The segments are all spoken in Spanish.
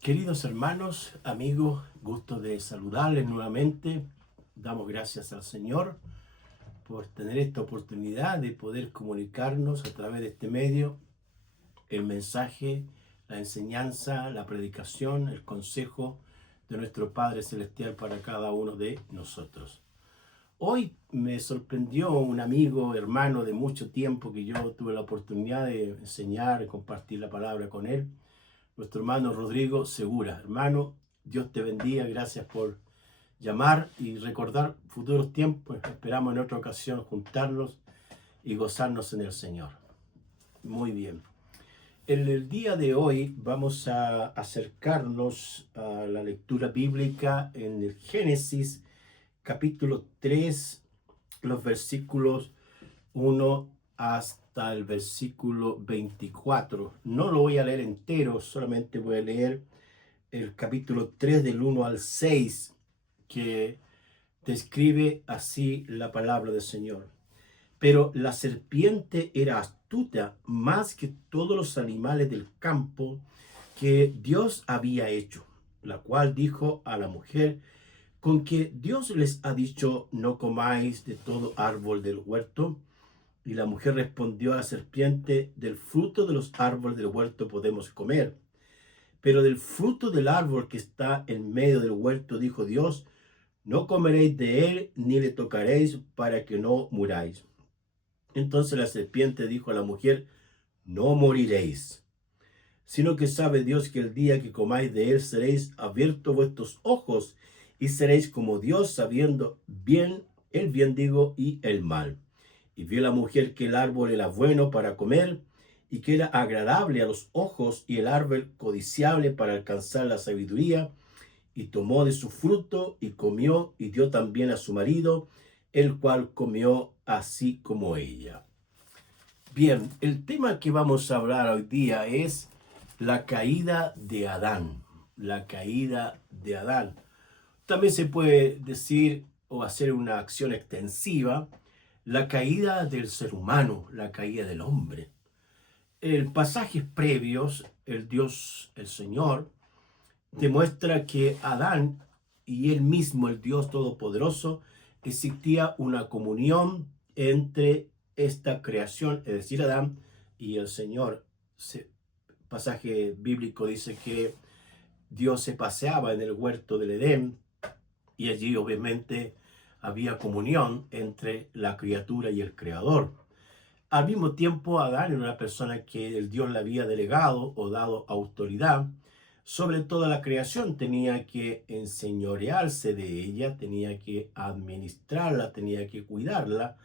Queridos hermanos, amigos, gusto de saludarles nuevamente. Damos gracias al Señor por tener esta oportunidad de poder comunicarnos a través de este medio, el mensaje, la enseñanza, la predicación, el consejo de nuestro Padre Celestial para cada uno de nosotros. Hoy me sorprendió un amigo, hermano de mucho tiempo que yo tuve la oportunidad de enseñar y compartir la palabra con él. Nuestro hermano Rodrigo Segura. Hermano, Dios te bendiga, gracias por llamar y recordar futuros tiempos. Esperamos en otra ocasión juntarnos y gozarnos en el Señor. Muy bien. En el día de hoy vamos a acercarnos a la lectura bíblica en el Génesis capítulo 3, los versículos 1 hasta el versículo 24. No lo voy a leer entero, solamente voy a leer el capítulo 3 del 1 al 6, que describe así la palabra del Señor. Pero la serpiente era astuta más que todos los animales del campo que Dios había hecho, la cual dijo a la mujer: con que Dios les ha dicho, no comáis de todo árbol del huerto. Y la mujer respondió a la serpiente: del fruto de los árboles del huerto podemos comer, pero del fruto del árbol que está en medio del huerto, dijo Dios, no comeréis de él ni le tocaréis para que no muráis. Entonces la serpiente dijo a la mujer: no moriréis, sino que sabe Dios que el día que comáis de él seréis abiertos vuestros ojos y seréis como Dios, sabiendo bien el bien digo y el mal. Y vio la mujer que el árbol era bueno para comer y que era agradable a los ojos y el árbol codiciable para alcanzar la sabiduría, y tomó de su fruto y comió y dio también a su marido, el cual comió así como ella. Bien, el tema que vamos a hablar hoy día es la caída de Adán. La caída de Adán. También se puede decir o hacer una acción extensiva: la caída del ser humano, la caída del hombre. En pasajes previos, el Dios, el Señor, demuestra que Adán y él mismo, el Dios Todopoderoso, existía una comunión entre esta creación, es decir, Adán y el Señor. El pasaje bíblico dice que Dios se paseaba en el huerto del Edén y allí obviamente había comunión entre la criatura y el Creador. Al mismo tiempo, Adán era una persona que el Dios le había delegado o dado autoridad sobre toda la creación. Tenía que enseñorearse de ella, tenía que administrarla, tenía que cuidarla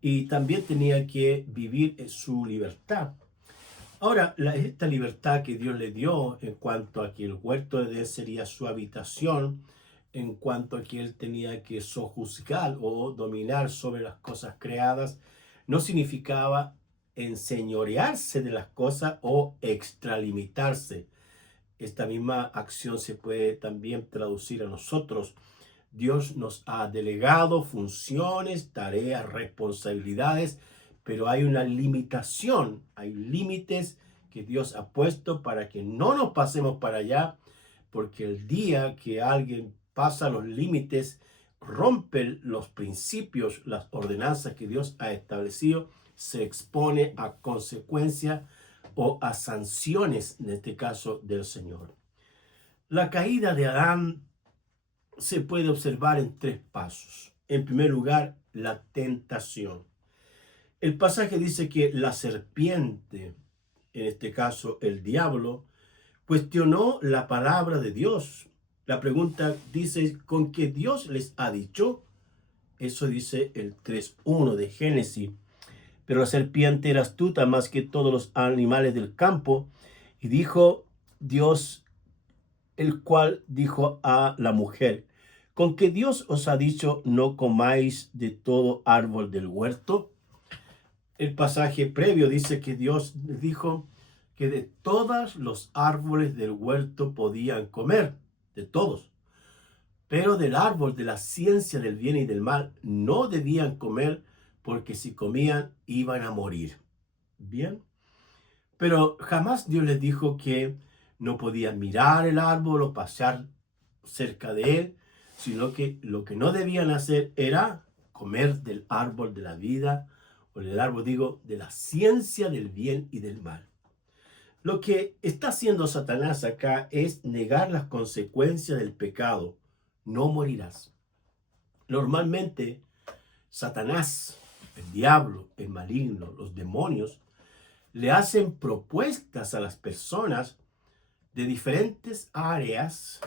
y también tenía que vivir en su libertad. Ahora, esta libertad que Dios le dio en cuanto a que el huerto de Edén sería su habitación, en cuanto a que él tenía que sojuzgar o dominar sobre las cosas creadas, no significaba enseñorearse de las cosas o extralimitarse. Esta misma acción se puede también traducir a nosotros. Dios nos ha delegado funciones, tareas, responsabilidades, pero hay una limitación, hay límites que Dios ha puesto para que no nos pasemos para allá, porque el día que alguien pasa los límites, rompe los principios, las ordenanzas que Dios ha establecido, se expone a consecuencias o a sanciones, en este caso del Señor. La caída de Adán se puede observar en tres pasos. En primer lugar, la tentación. El pasaje dice que la serpiente, en este caso el diablo, cuestionó la palabra de Dios. La pregunta dice: ¿con qué Dios les ha dicho? Eso dice el 3:1 de Génesis. Pero la serpiente era astuta más que todos los animales del campo, y dijo Dios, el cual dijo a la mujer: ¿con qué Dios os ha dicho, no comáis de todo árbol del huerto? El pasaje previo dice que Dios dijo que de todos los árboles del huerto podían comer, de todos, pero del árbol de la ciencia del bien y del mal no debían comer, porque si comían iban a morir. Bien, pero jamás Dios les dijo que no podían mirar el árbol o pasar cerca de él, sino que lo que no debían hacer era comer del árbol de la vida, o del árbol, digo, de la ciencia del bien y del mal. Lo que está haciendo Satanás acá es negar las consecuencias del pecado. No morirás. Normalmente, Satanás, el diablo, el maligno, los demonios, le hacen propuestas a las personas de diferentes áreas,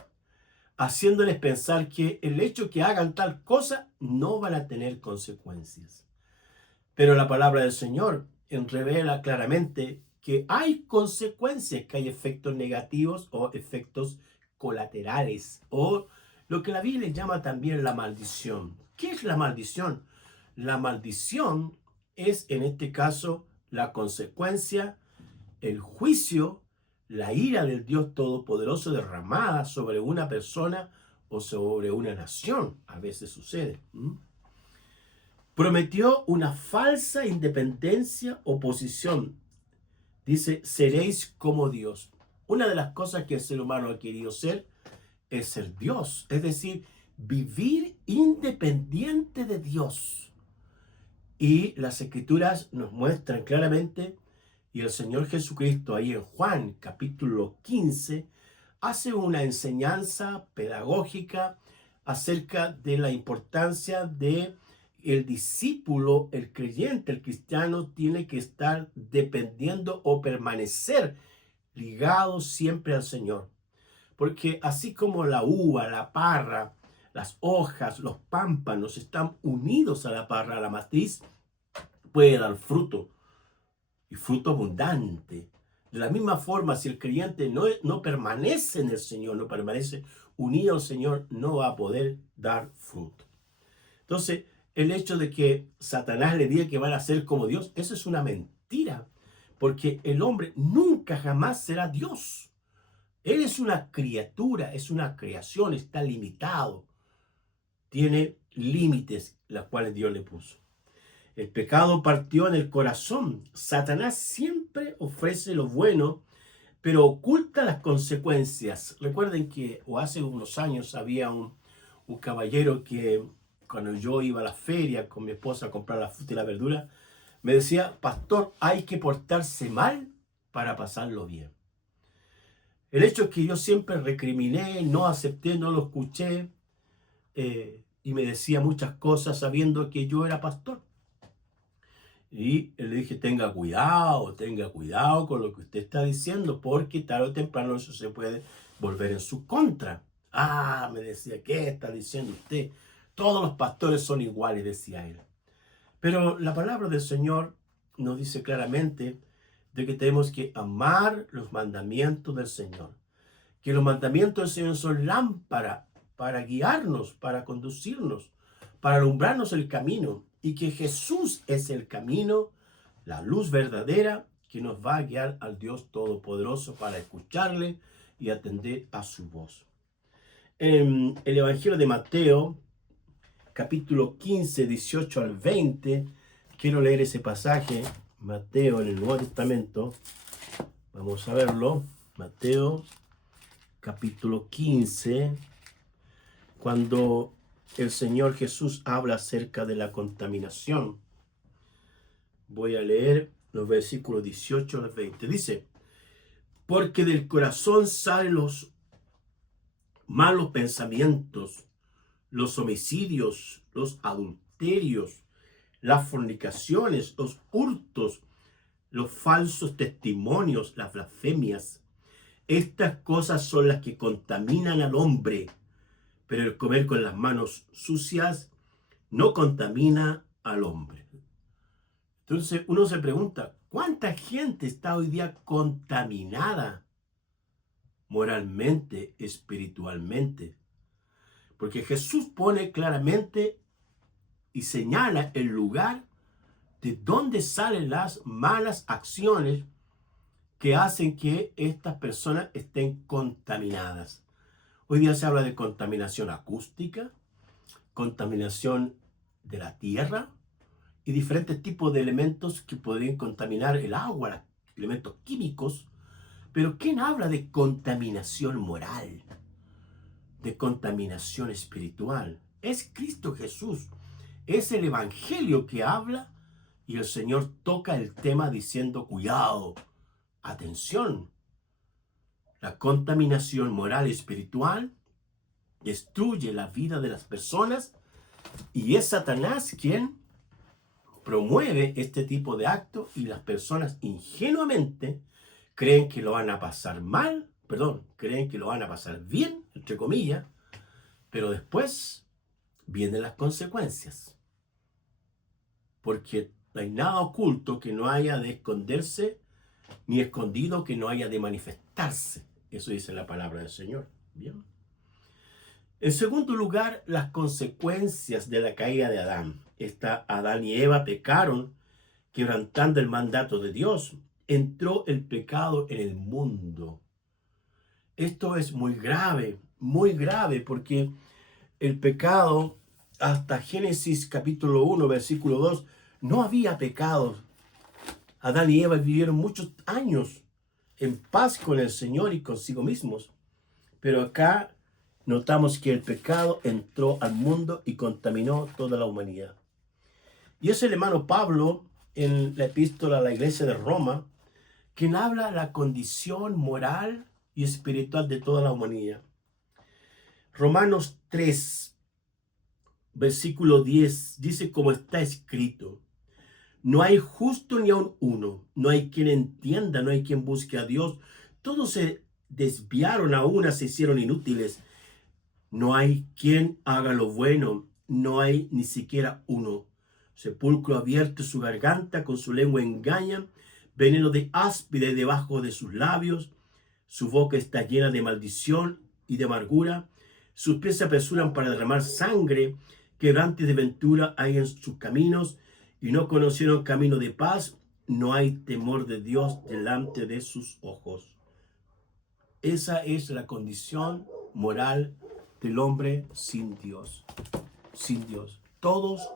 haciéndoles pensar que el hecho que hagan tal cosa no van a tener consecuencias. Pero la palabra del Señor revela claramente que hay consecuencias, que hay efectos negativos o efectos colaterales, o lo que la Biblia llama también la maldición. ¿Qué es la maldición? La maldición es, en este caso, la consecuencia, el juicio, la ira del Dios Todopoderoso derramada sobre una persona o sobre una nación. A veces sucede. Prometió una falsa independencia o posición. Dice, seréis como Dios. Una de las cosas que el ser humano ha querido ser es ser Dios. Es decir, vivir independiente de Dios. Y las Escrituras nos muestran claramente, y el Señor Jesucristo ahí en Juan capítulo 15 hace una enseñanza pedagógica acerca de la importancia de el discípulo, el creyente, el cristiano tiene que estar dependiendo o permanecer ligado siempre al Señor. Porque así como la uva, la parra, las hojas, los pámpanos están unidos a la parra, a la matriz, puede dar fruto y fruto abundante. De la misma forma, si el creyente no permanece en el Señor, no permanece unido al Señor, no va a poder dar fruto. Entonces, el hecho de que Satanás le diga que van a ser como Dios, eso es una mentira, porque el hombre nunca jamás será Dios. Él es una criatura, es una creación, está limitado, tiene límites, los cuales Dios le puso. El pecado partió en el corazón. Satanás siempre ofrece lo bueno, pero oculta las consecuencias. Recuerden que hace unos años había un caballero que cuando yo iba a la feria con mi esposa a comprar la fruta y la verdura, me decía, pastor, hay que portarse mal para pasarlo bien. El hecho es que yo siempre recriminé, no acepté, no lo escuché, y me decía muchas cosas sabiendo que yo era pastor. Y le dije, tenga cuidado con lo que usted está diciendo, porque tarde o temprano eso se puede volver en su contra. Ah, me decía, ¿qué está diciendo usted? Todos los pastores son iguales, decía él. Pero la palabra del Señor nos dice claramente de que tenemos que amar los mandamientos del Señor. Que los mandamientos del Señor son lámpara para guiarnos, para conducirnos, para alumbrarnos el camino. Y que Jesús es el camino, la luz verdadera que nos va a guiar al Dios Todopoderoso para escucharle y atender a su voz. En el Evangelio de Mateo, capítulo 15, 18 al 20, quiero leer ese pasaje, Mateo en el Nuevo Testamento. Vamos a verlo. Mateo, capítulo 15, cuando el Señor Jesús habla acerca de la contaminación. Voy a leer los versículos 18 al 20. Dice, porque del corazón salen los malos pensamientos, los homicidios, los adulterios, las fornicaciones, los hurtos, los falsos testimonios, las blasfemias. Estas cosas son las que contaminan al hombre, pero el comer con las manos sucias no contamina al hombre. Entonces uno se pregunta, ¿cuánta gente está hoy día contaminada moralmente, espiritualmente? Porque Jesús pone claramente y señala el lugar de donde salen las malas acciones que hacen que estas personas estén contaminadas. Hoy día se habla de contaminación acústica, contaminación de la tierra y diferentes tipos de elementos que podrían contaminar el agua, elementos químicos. Pero ¿quién habla de contaminación moral, de contaminación espiritual? Es Cristo Jesús. Es el Evangelio que habla y el Señor toca el tema diciendo, cuidado, atención. La contaminación moral y espiritual destruye la vida de las personas y es Satanás quien promueve este tipo de actos y las personas ingenuamente creen que lo van a pasar mal, creen que lo van a pasar bien, entre comillas, pero después vienen las consecuencias. Porque no hay nada oculto que no haya de esconderse, ni escondido que no haya de manifestarse. Eso dice la palabra del Señor. Bien. En segundo lugar, las consecuencias de la caída de Adán. Adán y Eva pecaron, quebrantando el mandato de Dios. Entró el pecado en el mundo. Esto es muy grave, porque el pecado, hasta Génesis capítulo 1, versículo 2, no había pecado. Adán y Eva vivieron muchos años en paz con el Señor y consigo mismos. Pero acá notamos que el pecado entró al mundo y contaminó toda la humanidad. Y es el hermano Pablo, en la epístola a la iglesia de Roma, quien habla de la condición moral y espiritual de toda la humanidad. Romanos 3, versículo 10, dice como está escrito: no hay justo ni aun uno, no hay quien entienda, no hay quien busque a Dios. Todos se desviaron, a una se hicieron inútiles. No hay quien haga lo bueno, no hay ni siquiera uno. Sepulcro abierto su garganta, con su lengua engañan, veneno de áspide debajo de sus labios. Su boca está llena de maldición y de amargura. Sus pies se apresuran para derramar sangre. Quebrantes de ventura hay en sus caminos, y no conocieron camino de paz. No hay temor de Dios delante de sus ojos. Esa es la condición moral del hombre sin Dios. Sin Dios. Todos.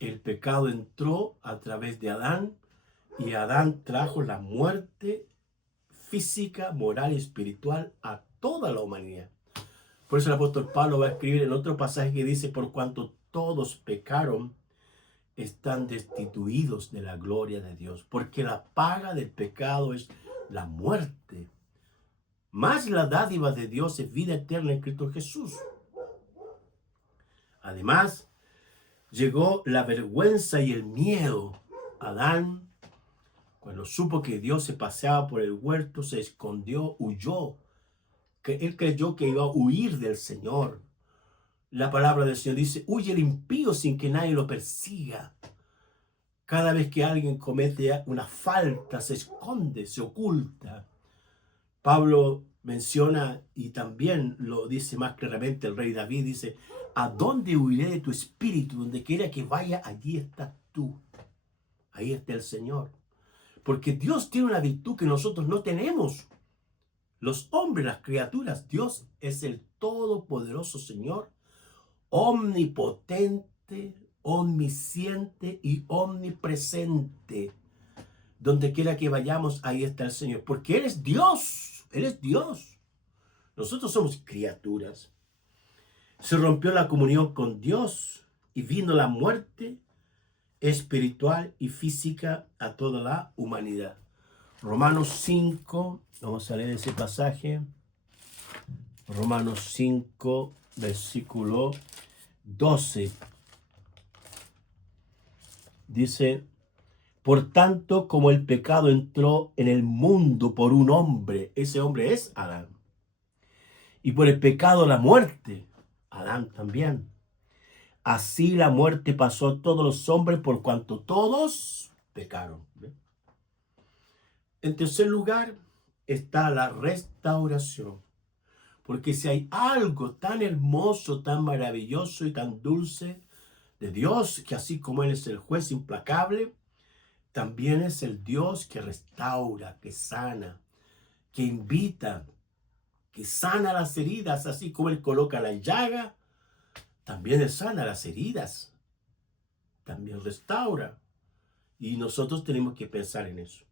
El pecado entró a través de Adán, y Adán trajo la muerte física, moral y espiritual a toda la humanidad. Por eso el apóstol Pablo va a escribir en otro pasaje que dice: por cuanto todos pecaron, están destituidos de la gloria de Dios, porque la paga del pecado es la muerte, mas la dádiva de Dios es vida eterna en Cristo Jesús. Además, llegó la vergüenza y el miedo. Adán, cuando supo que Dios se paseaba por el huerto, se escondió, huyó. Que él creyó que iba a huir del Señor. La palabra del Señor dice: huye el impío sin que nadie lo persiga. Cada vez que alguien comete una falta, se esconde, se oculta. Pablo menciona, y también lo dice más claramente el rey David, dice: ¿a dónde huiré de tu espíritu? Donde quiera que vaya, allí estás tú. Ahí está el Señor. Porque Dios tiene una virtud que nosotros no tenemos. Los hombres, las criaturas, Dios es el todopoderoso Señor, omnipotente, omnisciente y omnipresente. Donde quiera que vayamos, ahí está el Señor. Porque Él es Dios. Él es Dios. Nosotros somos criaturas. Se rompió la comunión con Dios y vino la muerte espiritual y física a toda la humanidad. Romanos 5, vamos a leer ese pasaje. Romanos 5, versículo 12. Dice: por tanto, como el pecado entró en el mundo por un hombre, ese hombre es Adán, y por el pecado la muerte, Adán también. Así la muerte pasó a todos los hombres por cuanto todos pecaron. En tercer lugar está la restauración. Porque si hay algo tan hermoso, tan maravilloso y tan dulce de Dios, que así como Él es el juez implacable, también es el Dios que restaura, que sana, que invita, que sana las heridas, así como Él coloca la llaga, también Él sana las heridas, también restaura. Y nosotros tenemos que pensar en eso.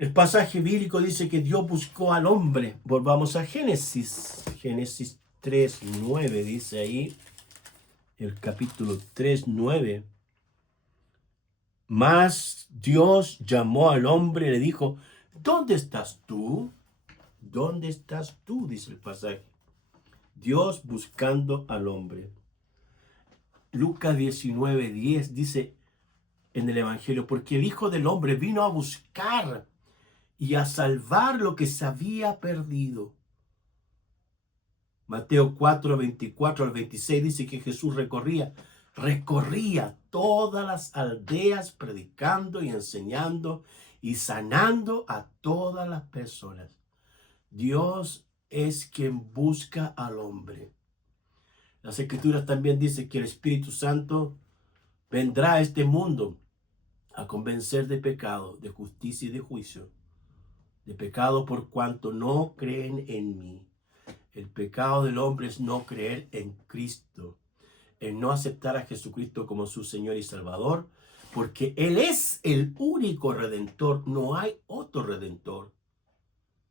El pasaje bíblico dice que Dios buscó al hombre. Volvamos a Génesis. Génesis 3:9 dice ahí, el capítulo 3:9. Mas Dios llamó al hombre y le dijo, ¿dónde estás tú? ¿Dónde estás tú? Dice el pasaje. Dios buscando al hombre. Lucas 19:10 dice en el Evangelio, porque el Hijo del Hombre vino a buscar y a salvar lo que se había perdido. Mateo 4:24-26 dice que Jesús recorría todas las aldeas predicando y enseñando y sanando a todas las personas. Dios es quien busca al hombre. Las Escrituras también dicen que el Espíritu Santo vendrá a este mundo a convencer de pecado, de justicia y de juicio. De pecado por cuanto no creen en mí. El pecado del hombre es no creer en Cristo, en no aceptar a Jesucristo como su Señor y Salvador, porque Él es el único Redentor. No hay otro Redentor.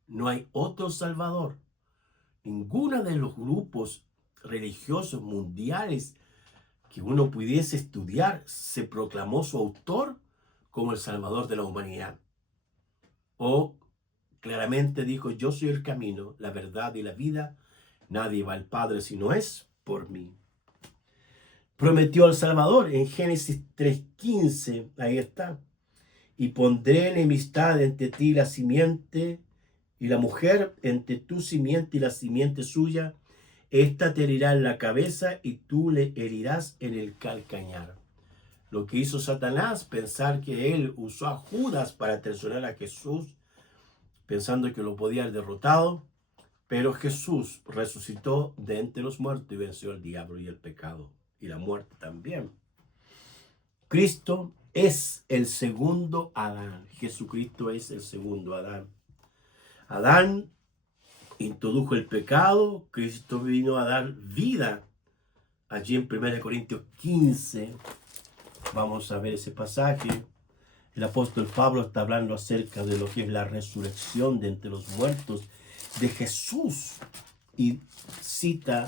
No hay otro Salvador. Ninguno de los grupos religiosos mundiales que uno pudiese estudiar se proclamó su autor como el Salvador de la humanidad. O claramente dijo, yo soy el camino, la verdad y la vida. Nadie va al Padre si no es por mí. Prometió al Salvador en Génesis 3:15, ahí está. Y pondré enemistad entre ti y la simiente, y la mujer entre tu simiente y la simiente suya. Esta te herirá en la cabeza y tú le herirás en el calcañar. Lo que hizo Satanás, pensar que él usó a Judas para traicionar a Jesús, pensando que lo podía haber derrotado, pero Jesús resucitó de entre los muertos y venció al diablo y el pecado y la muerte también. Cristo es el segundo Adán. Jesucristo es el segundo Adán. Adán introdujo el pecado, Cristo vino a dar vida. Allí en 1 Corintios 15, vamos a ver ese pasaje. El apóstol Pablo está hablando acerca de lo que es la resurrección de entre los muertos de Jesús. Y cita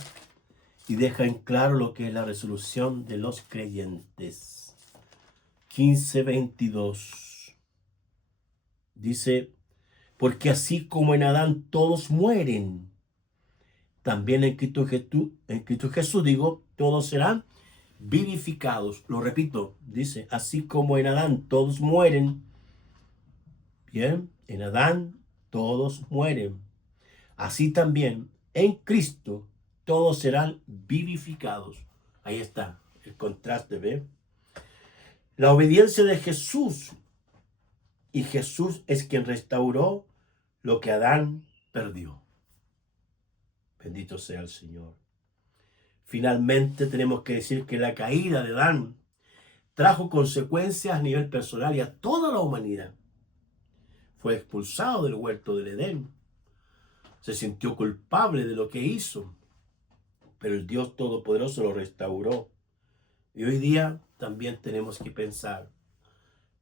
y deja en claro lo que es la resurrección de los creyentes. 15:22. Dice, porque así como en Adán todos mueren, también en Cristo Jesús, todos serán vivificados. Lo repito, dice, así como en Adán todos mueren, bien, en Adán todos mueren. Así también en Cristo todos serán vivificados. Ahí está el contraste, ¿ve? La obediencia de Jesús. Y Jesús es quien restauró lo que Adán perdió. Bendito sea el Señor. Finalmente tenemos que decir que la caída de Adán trajo consecuencias a nivel personal y a toda la humanidad. Fue expulsado del huerto del Edén. Se sintió culpable de lo que hizo, pero el Dios Todopoderoso lo restauró. Y hoy día también tenemos que pensar,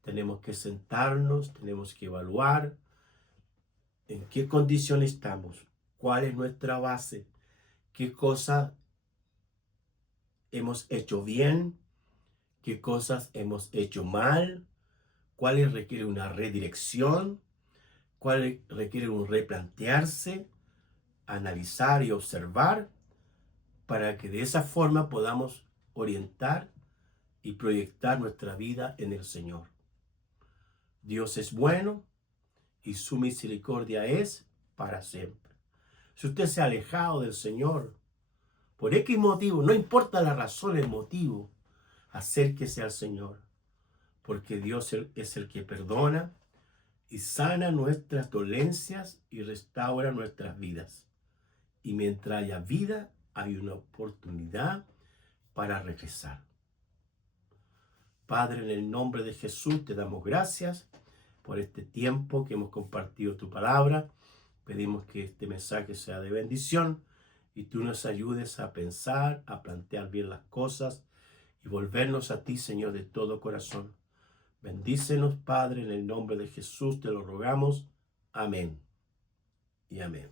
tenemos que sentarnos, tenemos que evaluar en qué condición estamos, cuál es nuestra base, qué cosas hemos hecho bien, qué cosas hemos hecho mal, cuáles requieren una redirección, cuáles requieren un replantearse, analizar y observar, para que de esa forma podamos orientar y proyectar nuestra vida en el Señor. Dios es bueno y su misericordia es para siempre. Si usted se ha alejado del Señor, por X motivo, no importa la razón, el motivo, acérquese al Señor, porque Dios es el que perdona y sana nuestras dolencias y restaura nuestras vidas. Y mientras haya vida, hay una oportunidad para regresar. Padre, en el nombre de Jesús te damos gracias por este tiempo que hemos compartido tu palabra. Pedimos que este mensaje sea de bendición y tú nos ayudes a pensar, a plantear bien las cosas y volvernos a ti, Señor, de todo corazón, Bendícenos, Padre, en el nombre de Jesús te lo rogamos. Amén y amén.